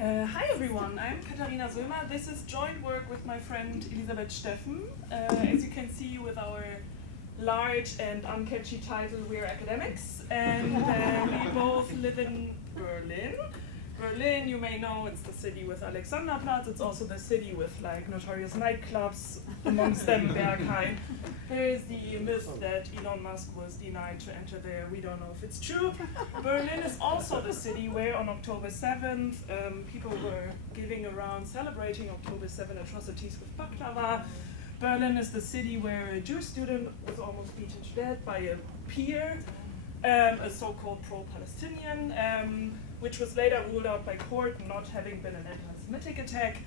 Hi everyone, I'm Katharina Soemer. This is joint work with my friend Elisabeth Steffen. As you can see with our large and uncatchy title, we're academics, and we both live in Berlin. Berlin, you may know, it's the city with Alexanderplatz. It's also the city with like notorious nightclubs, amongst them Berghain. There is the myth that Elon Musk was denied to enter there. We don't know if it's true. Berlin is also the city where on October 7th, people were giving around celebrating October 7 atrocities with baklava. Berlin is the city where a Jewish student was almost beaten to death by a peer, a so-called pro-Palestinian, which was later ruled out by court not having been an anti-Semitic attack.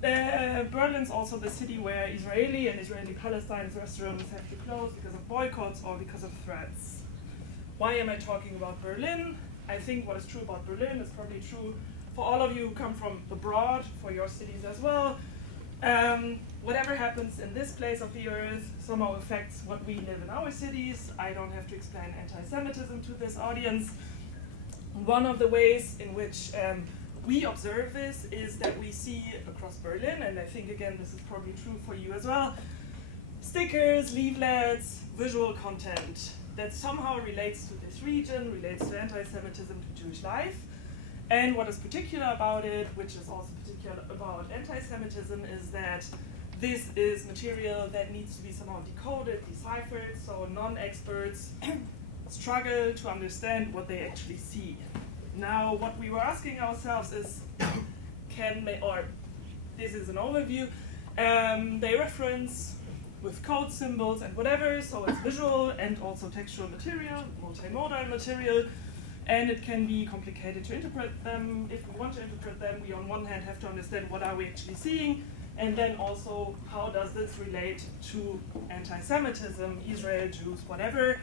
Berlin's also the city where Israeli and Israeli-Palestine restaurants have to close because of boycotts or because of threats. Why am I talking about Berlin? I think what is true about Berlin is probably true for all of you who come from abroad, for your cities as well. Whatever happens in this place of the earth somehow affects what we live in our cities. I don't have to explain anti-Semitism to this audience. One of the ways in which we observe this is that we see across Berlin, and I think again this is probably true for you as well, stickers, leaflets, visual content that somehow relates to this region, relates to anti-Semitism, to Jewish life. And what is particular about it, which is also particular about anti-Semitism, is that this is material that needs to be somehow decoded, deciphered, so non-experts struggle to understand what they actually see. Now, what we were asking ourselves is, this is an overview, they reference with code symbols and whatever, so it's visual and also textual material, multimodal material, and it can be complicated to interpret them. If we want to interpret them, we on one hand have to understand what are we actually seeing, and then also how does this relate to anti-Semitism, Israel, Jews, whatever.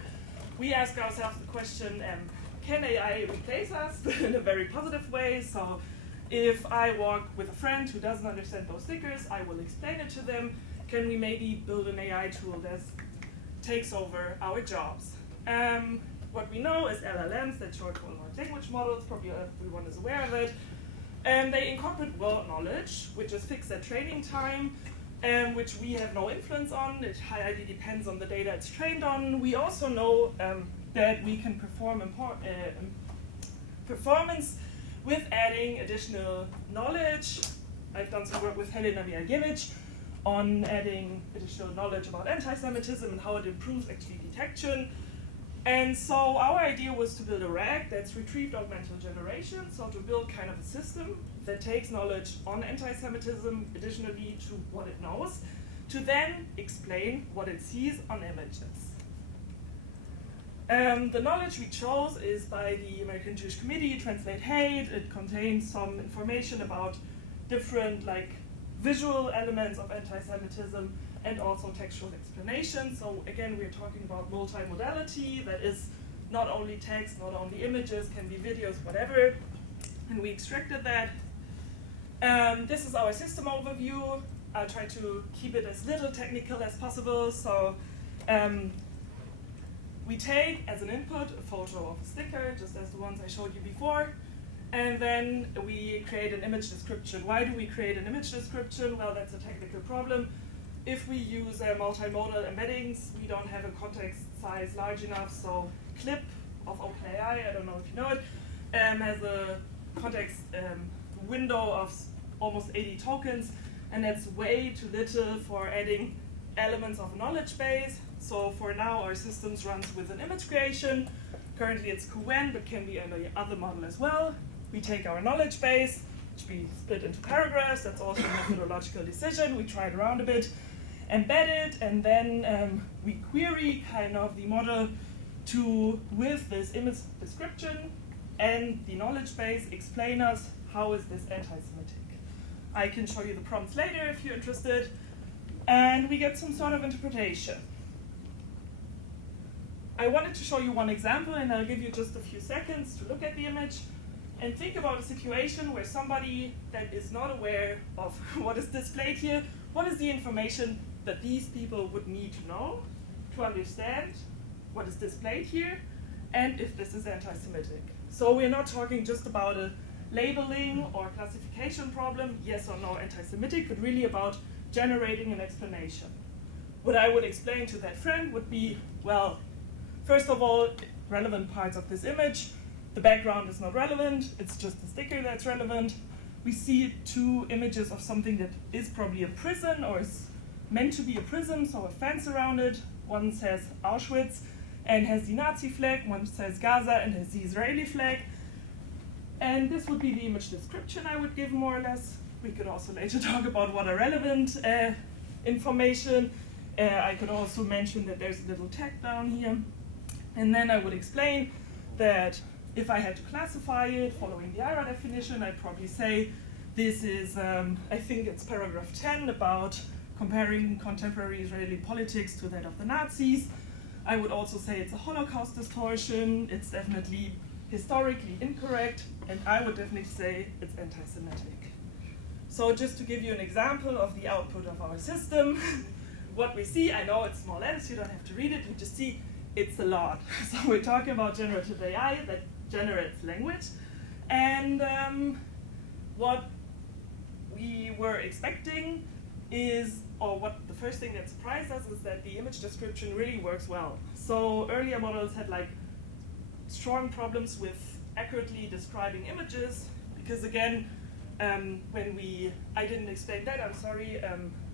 We ask ourselves the question, can AI replace us in a very positive way? So if I walk with a friend who doesn't understand those stickers, I will explain it to them. Can we maybe build an AI tool that takes over our jobs? What we know is LLMs, that's short for large language models, probably everyone is aware of it. They incorporate world knowledge, which is fixed at training time, which we have no influence on. It highly depends on the data it's trained on. We also know that we can perform performance with adding additional knowledge. I've done some work with Helena Mijagiewicz on adding additional knowledge about anti-Semitism and how it improves actually detection. And so our idea was to build a RAG that's retrieved augmented generation, so to build kind of a system that takes knowledge on anti-Semitism, additionally to what it knows, to then explain what it sees on images. The knowledge we chose is by the American Jewish Committee, Translate Hate. It contains some information about different visual elements of anti-Semitism and also textual explanation. So again, we're talking about multimodality, that is not only text, not only images, can be videos, whatever. And we extracted that. This is our system overview. I'll try to keep it as little technical as possible. So we take as an input a photo of a sticker, just as the ones I showed you before. And then we create an image description. Why do we create an image description? Well, that's a technical problem. If we use multimodal embeddings, we don't have a context size large enough. So Clip of OpenAI, I don't know if you know it, has a context window of almost 80 tokens, and that's way too little for adding elements of a knowledge base. So for now, our systems runs with an image creation. Currently it's QN, but can be any other model as well. We take our knowledge base, which we split into paragraphs. That's also a methodological decision. We try it around a bit, embed it, and then we query kind of the model to, with this image description and the knowledge base, explain us how is this anti-Semitic. I can show you the prompts later if you're interested. And we get some sort of interpretation. I wanted to show you one example, and I'll give you just a few seconds to look at the image and think about a situation where somebody that is not aware of what is displayed here, what is the information that these people would need to know to understand what is displayed here, and if this is anti-Semitic. So we're not talking just about a labeling or classification problem, yes or no anti-Semitic, but really about generating an explanation. What I would explain to that friend would be, well, first of all, relevant parts of this image. The background is not relevant, it's just the sticker that's relevant. We see two images of something that is probably a prison or is meant to be a prison, so a fence around it. One says Auschwitz and has the Nazi flag, one says Gaza and has the Israeli flag. And this would be the image description I would give more or less. We could also later talk about what are relevant information. I could also mention that there's a little tag down here. And then I would explain that if I had to classify it following the IRA definition, I'd probably say this is, I think it's paragraph 10 about comparing contemporary Israeli politics to that of the Nazis. I would also say it's a Holocaust distortion, it's definitely historically incorrect, and I would definitely say it's anti-Semitic. So just to give you an example of the output of our system, what we see, I know it's small letters, you don't have to read it, you just see it's a lot. So we're talking about generative AI that generates language, and what we were expecting is, or what the first thing that surprised us is that the image description really works well. So earlier models had like strong problems with accurately describing images, because again, I didn't explain that, I'm sorry.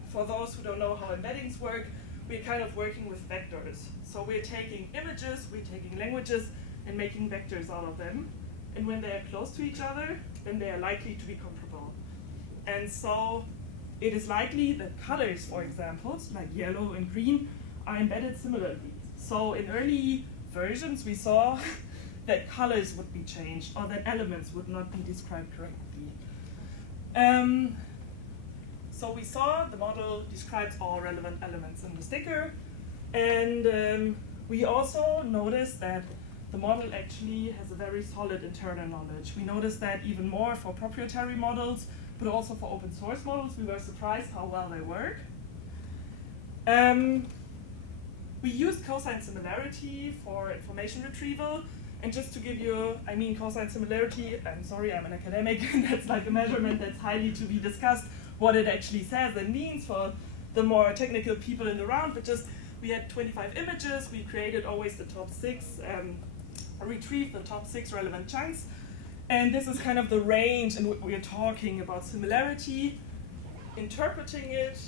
For those who don't know how embeddings work, we're kind of working with vectors. So we're taking images, we're taking languages, and making vectors out of them. And when they're close to each other, then they are likely to be comparable. And so it is likely that colors, for example, like yellow and green, are embedded similarly. So in early versions, we saw that colors would be changed or that elements would not be described correctly. So we saw the model describes all relevant elements in the sticker, and we also noticed that the model actually has a very solid internal knowledge. We noticed that even more for proprietary models, but also for open source models. We were surprised how well they work. We used cosine similarity for information retrieval. And just to give you, I mean, cosine similarity, I'm sorry, I'm an academic, that's like a measurement that's highly to be discussed, what it actually says and means for the more technical people in the round, but just, we had 25 images, we created always the top 6, retrieved the top 6 relevant chunks, and this is kind of the range in what we are talking about similarity. Interpreting it,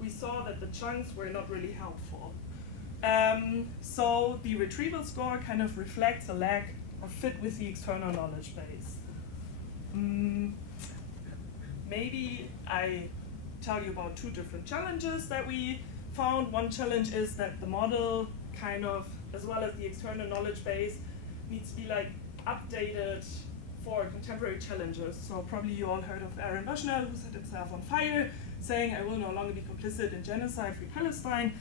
we saw that the chunks were not really helpful. So the retrieval score kind of reflects a lack of fit with the external knowledge base. Maybe I tell you about 2 different challenges that we found. One challenge is that the model kind of, as well as the external knowledge base, needs to be like updated for contemporary challenges. So probably you all heard of Aaron Bushnell, who set himself on fire, saying, I will no longer be complicit in genocide, free Palestine.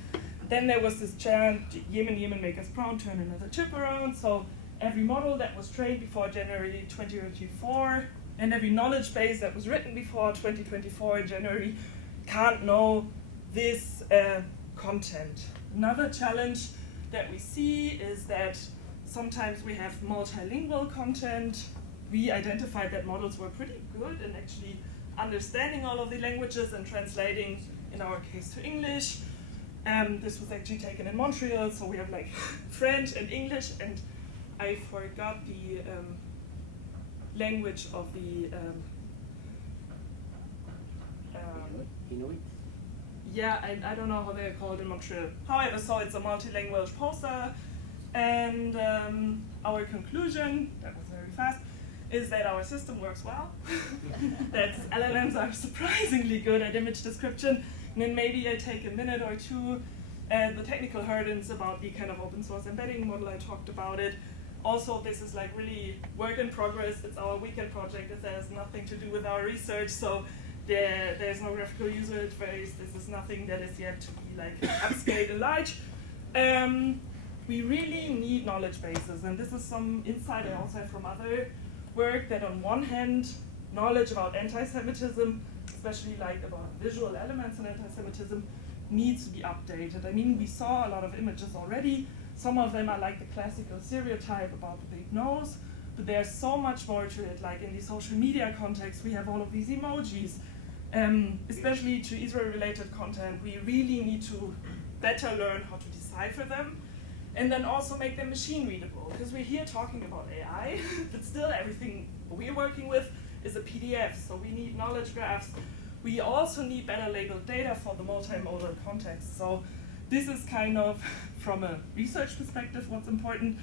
Then there was this chant, Yemen make us proud, turn another chip around. So every model that was trained before January 2024, and every knowledge base that was written before 2024 in January can't know this content. Another challenge that we see is that sometimes we have multilingual content. We identified that models were pretty good in actually understanding all of the languages and translating, in our case, to English. This was actually taken in Montreal, so we have like French and English, and I forgot the language of the Inuit? Yeah, I don't know how they're called in Montreal. However, so it's a multilingual poster, and our conclusion, that was very fast, is that our system works well. That LLMs are surprisingly good at image description. And then maybe I take a minute or two the technical hurdles about the kind of open source embedding model. I talked about it. Also, this is like really work in progress. It's our weekend project. It has nothing to do with our research. So there's no graphical user interface. This is nothing that is yet to be like upscaled and large. We really need knowledge bases. And this is some insight I also have from other work, that on one hand, knowledge about anti-Semitism, especially like about visual elements in anti-Semitism, needs to be updated. I mean, we saw a lot of images already. Some of them are like the classical stereotype about the big nose, but there's so much more to it. Like in the social media context, we have all of these emojis. Especially to Israel-related content, we really need to better learn how to decipher them, and then also make them machine readable. Because we're here talking about AI, but still everything we're working with is a PDF, so we need knowledge graphs. We also need better labeled data for the multimodal context. So this is kind of, from a research perspective, what's important.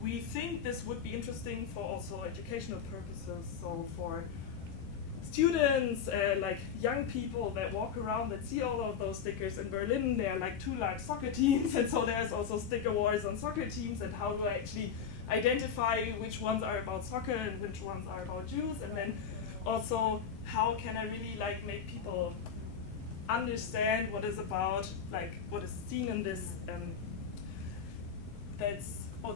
We think this would be interesting for also educational purposes, so for students, like young people that walk around that see all of those stickers in Berlin. There are like 2 large soccer teams, and so there's also sticker wars on soccer teams, and how do I actually identify which ones are about soccer and which ones are about Jews, and then also how can I really like make people understand what is about, like what is seen in this.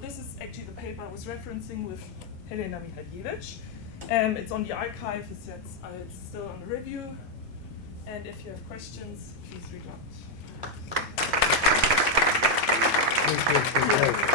This is actually the paper I was referencing with Helena Mihajlovic. It's on the archive, it's still under review, and if you have questions, please reach out. Thank you.